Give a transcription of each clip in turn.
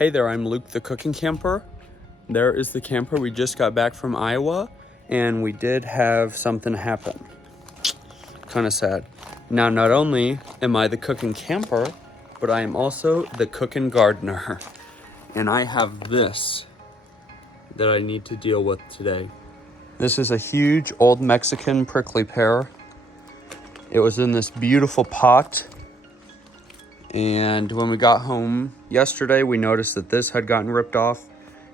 Hey there, I'm Luke the cooking camper. There is the camper. We just got back from Iowa and we did have something happen. Kind of sad. Now, not only am I the cooking camper, but I am also the cooking gardener. And I have this that I need to deal with today. This is a huge old Mexican prickly pear. It was in this beautiful pot. And when we got home yesterday, we noticed that this had gotten ripped off.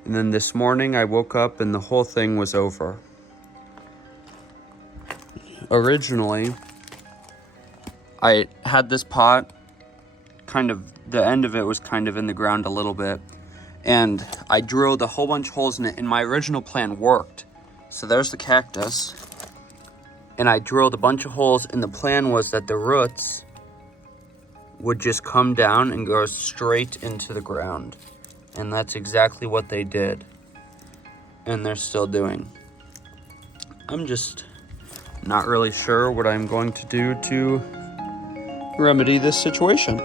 And then this morning I woke up and the whole thing was over. Originally, I had this pot, the end of it was kind of in the ground a little bit. And I drilled a whole bunch of holes in it, and my original plan worked. So there's the cactus. And I drilled a bunch of holes, and the plan was that the roots would just come down and go straight into the ground. And that's exactly what they did. And they're still doing. I'm just not really sure what I'm going to do to remedy this situation.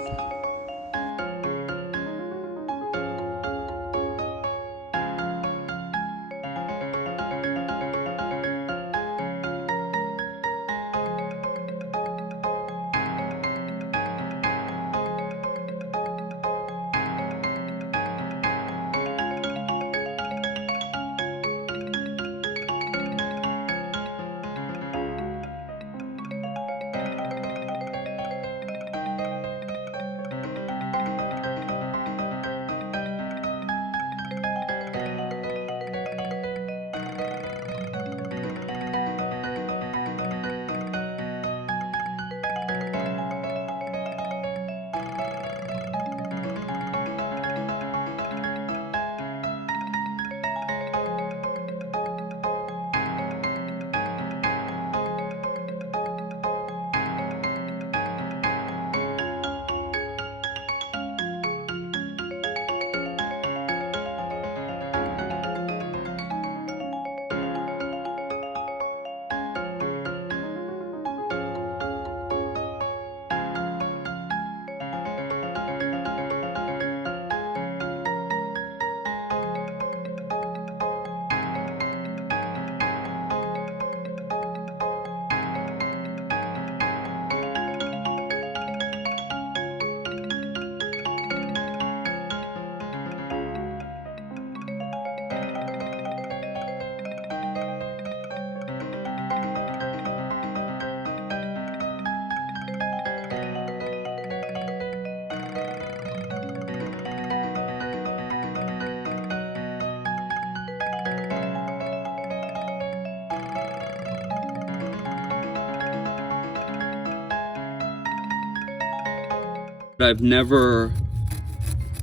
I've never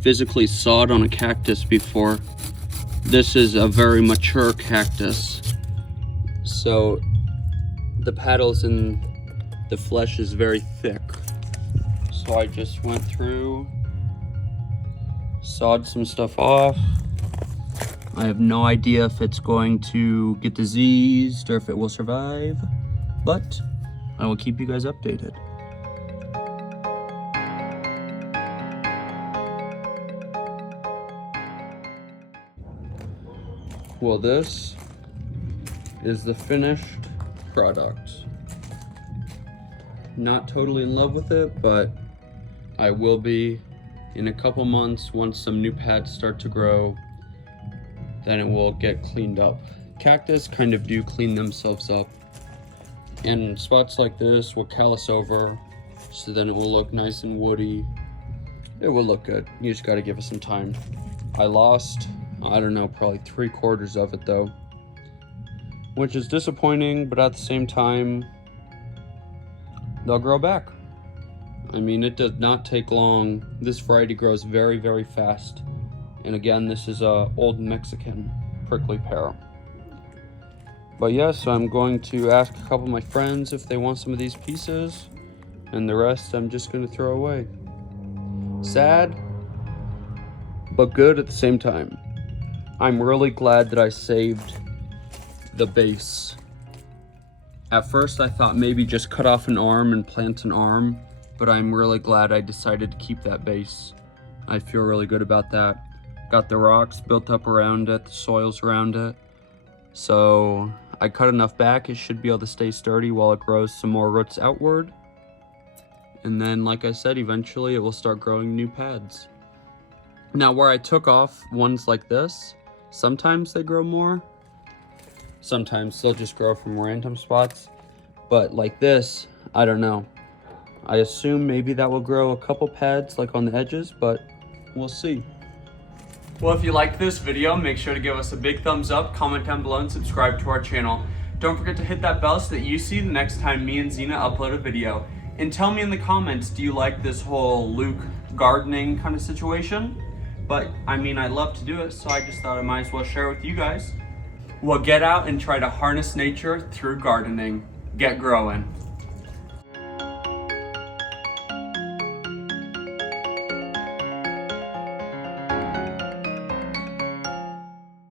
physically sawed on a cactus before. This is a very mature cactus. So the petals and the flesh is very thick. So I just went through, sawed some stuff off. I have no idea if it's going to get diseased or if it will survive, but I will keep you guys updated. Well, this is the finished product. Not totally in love with it, but I will be in a couple months once some new pads start to grow. Then it will get cleaned up. Cactus kind of do clean themselves up. And spots like this will callus over, so then it will look nice and woody. It will look good. You just gotta give it some time. I lost, I don't know, probably 3/4 of it though, which is disappointing, but at the same time, they'll grow back. I mean, it does not take long. This variety grows very, very fast. And again, this is a old Mexican prickly pear. But yeah, so I'm going to ask a couple of my friends if they want some of these pieces, and the rest I'm just going to throw away. Sad, but good at the same time. I'm really glad that I saved the base. At first I thought maybe just cut off an arm and plant an arm, but I'm really glad I decided to keep that base. I feel really good about that. got the rocks built up around it, the soils around it. So I cut enough back, it should be able to stay sturdy while it grows some more roots outward. And then, like I said, eventually it will start growing new pads. Now where I took off ones like this, sometimes they grow more, sometimes they'll just grow from random spots. But like this, I don't know. I assume maybe that will grow a couple pads like on the edges, but we'll see. Well, if you liked this video, make sure to give us a big thumbs up, comment down below, and subscribe to our channel. Don't forget to hit that bell so that you see the next time me and Zena upload a video. And tell me in the comments, do you like this whole Luke gardening kind of situation? But I mean, I love to do it, so I just thought I might as well share it with you guys. Well, get out and try to harness nature through gardening. Get growing.